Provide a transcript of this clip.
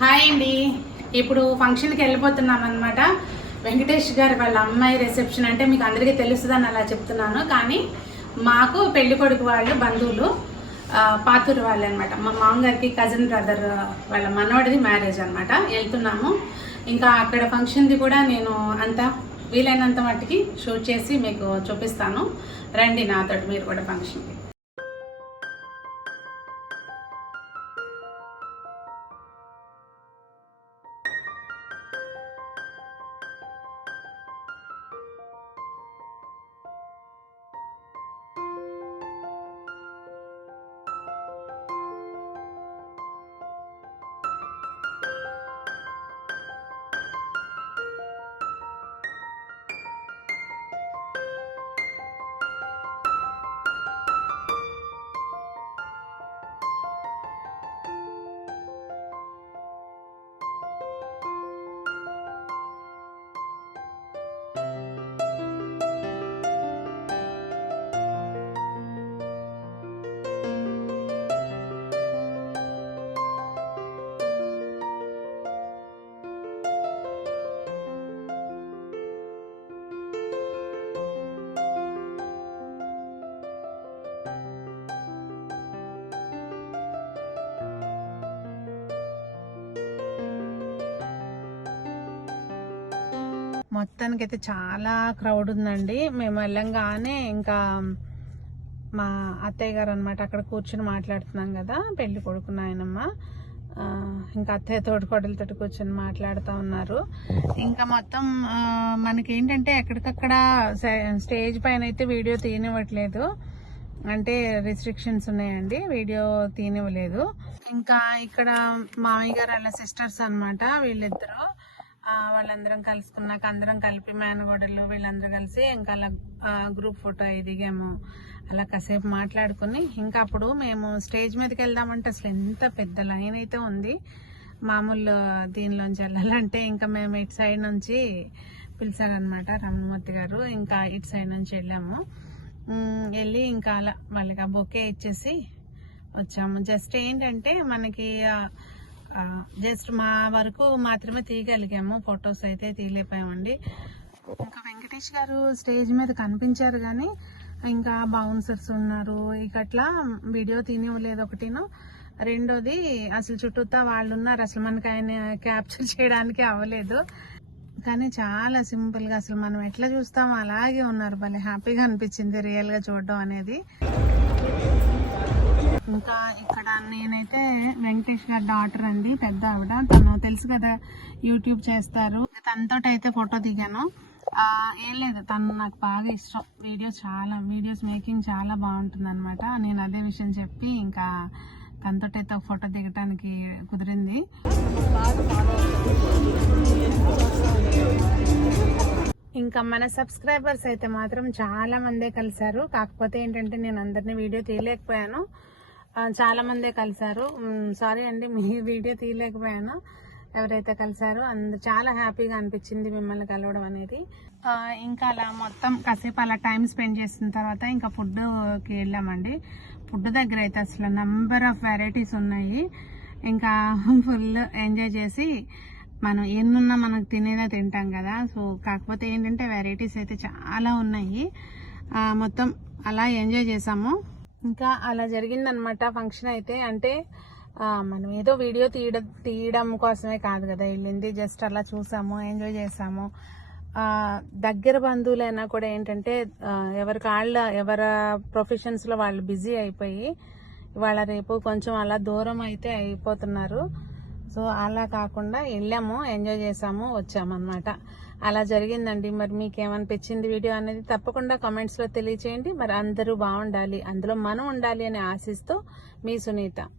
Hi అండి. ఇప్పుడు ఫంక్షన్కి వెళ్ళిపోతున్నాం అనమాట. వెంకటేష్ గారి వాళ్ళ అమ్మాయి రిసెప్షన్ అంటే మీకు అందరికీ తెలుస్తుందని అలా చెప్తున్నాను. కానీ మాకు పెళ్లి కొడుకు వాళ్ళు బంధువులు పాతూరు వాళ్ళు అనమాట. మా మామగారికి కజిన్ బ్రదర్ వాళ్ళ మనవడిది మ్యారేజ్ అనమాట. వెళ్తున్నాము. ఇంకా అక్కడ ఫంక్షన్ది కూడా నేను అంతా వీలైనంత మట్టికి షూట్ చేసి మీకు చూపిస్తాను. రండి నాతోటి మీరు కూడా ఫంక్షన్కి. మొత్తానికి అయితే చాలా క్రౌడ్ ఉందండి. మేము వెళ్ళంగానే ఇంకా మా అత్తయ్య గారు అనమాట అక్కడ కూర్చొని మాట్లాడుతున్నాం కదా, పెళ్లి కొడుకు నాయనమ్మ. ఇంకా అత్తయ్య తోడుకోడలతో కూర్చొని మాట్లాడుతూ ఉన్నారు. ఇంకా మొత్తం మనకేంటంటే ఎక్కడికక్కడ స్టేజ్ పైన అయితే వీడియో తీయనివ్వట్లేదు, అంటే రిస్ట్రిక్షన్స్ ఉన్నాయండి, వీడియో తీయనివ్వలేదు. ఇంకా ఇక్కడ మామయ్య గారు వాళ్ళ సిస్టర్స్ అనమాట, వీళ్ళిద్దరు వాళ్ళందరం కలుసుకున్నాక అందరం కలిపి మేనగోడలు వీళ్ళందరూ కలిసి ఇంకా అలా గ్రూప్ ఫోటో దిగాము. అలా కాసేపు మాట్లాడుకుని ఇంకా అప్పుడు మేము స్టేజ్ మీదకి వెళ్దామంటే అసలు ఎంత పెద్ద లైన్ అయితే ఉంది. మామూలు దీనిలోంచి వెళ్ళాలంటే ఇంకా మేము ఇటు సైడ్ నుంచి పిలిచారనమాట రమణమూర్తి గారు. ఇంకా ఇటు సైడ్ నుంచి వెళ్ళాము. వెళ్ళి ఇంకా అలా వాళ్ళకి బొకే ఇచ్చేసి వచ్చాము. జస్ట్ ఏంటంటే మనకి జస్ట్ మా వరకు మాత్రమే తీయగలిగాము, ఫొటోస్ అయితే తీయలేకపోయామండి. ఇంకా వెంకటేష్ గారు స్టేజ్ మీద కనిపించారు కానీ ఇంకా బౌన్సర్స్ ఉన్నారు, ఇక అట్లా వీడియో తీనివ్వలేదు ఒకటిను. రెండోది అసలు చుట్టూతా వాళ్ళు ఉన్నారు, అసలు మనకి ఆయన క్యాప్చర్ చేయడానికి అవ్వలేదు. కానీ చాలా సింపుల్ గా అసలు మనం ఎట్లా చూస్తామో అలాగే ఉన్నారు. భలే హ్యాపీగా అనిపించింది రియల్ గా చూడడం అనేది. ఇంకా ఇక్కడ నేనైతే వెంకటేష్ గారి డాటర్ అండి, పెద్ద ఆవిడ, తను తెలుసు కదా యూట్యూబ్ చేస్తారు, తనతో అయితే ఫోటో దిగాను. ఏం లేదు, తను నాకు బాగా ఇష్టం, వీడియోస్ మేకింగ్ చాలా బాగుంటుంది అనమాట. నేను అదే విషయం చెప్పి ఇంకా తనతో అయితే ఒక ఫోటో దిగటానికి కుదిరింది. ఇంకా మన సబ్స్క్రైబర్స్ అయితే మాత్రం చాలా మందే కలిసారు. కాకపోతే ఏంటంటే నేను అందరినీ వీడియో తీయలేకపోయాను, చాలా మందే కలిసారు. సారీ అండి, మీ వీడియో తీయలేకపోయాను. ఎవరైతే కలిసారో చాలా హ్యాపీగా అనిపించింది మిమ్మల్ని కలవడం అనేది. ఇంకా అలా మొత్తం కాసేపు అలా టైం స్పెండ్ చేసిన తర్వాత ఇంకా ఫుడ్కి వెళ్ళామండి. ఫుడ్ దగ్గర అయితే అసలు నంబర్ ఆఫ్ వెరైటీస్ ఉన్నాయి. ఇంకా ఫుల్ ఎంజాయ్ చేసి మనం ఎన్నున్నా మనకు తినేలా తింటాం కదా. సో కాకపోతే ఏంటంటే వెరైటీస్ అయితే చాలా ఉన్నాయి. మొత్తం అలా ఎంజాయ్ చేసాము. ఇంకా అలా జరిగిందనమాట ఫంక్షన్ అయితే. అంటే మనం ఏదో వీడియో తీయడం కోసమే కాదు కదా వెళ్ళింది, జస్ట్ అలా చూసాము, ఎంజాయ్ చేసాము. దగ్గర బంధువులైనా కూడా ఏంటంటే ఎవరి ప్రొఫెషన్స్ లో వాళ్ళు బిజీ అయిపోయి ఇవాళ రేపు కొంచెం అలా దూరం అయితే అయిపోతున్నారు. సో అలా కాకుండా వెళ్ళాము, ఎంజాయ్ చేసాము, వచ్చామన్నమాట. అలా జరిగిందండి. మరి మీకు ఏమనిపించింది వీడియో అనేది తప్పకుండా కామెంట్స్ లో తెలియచేయండి. మరి అందరూ బాగుండాలి, అందులో మనం ఉండాలి అని ఆశిస్తూ మీ సునీత.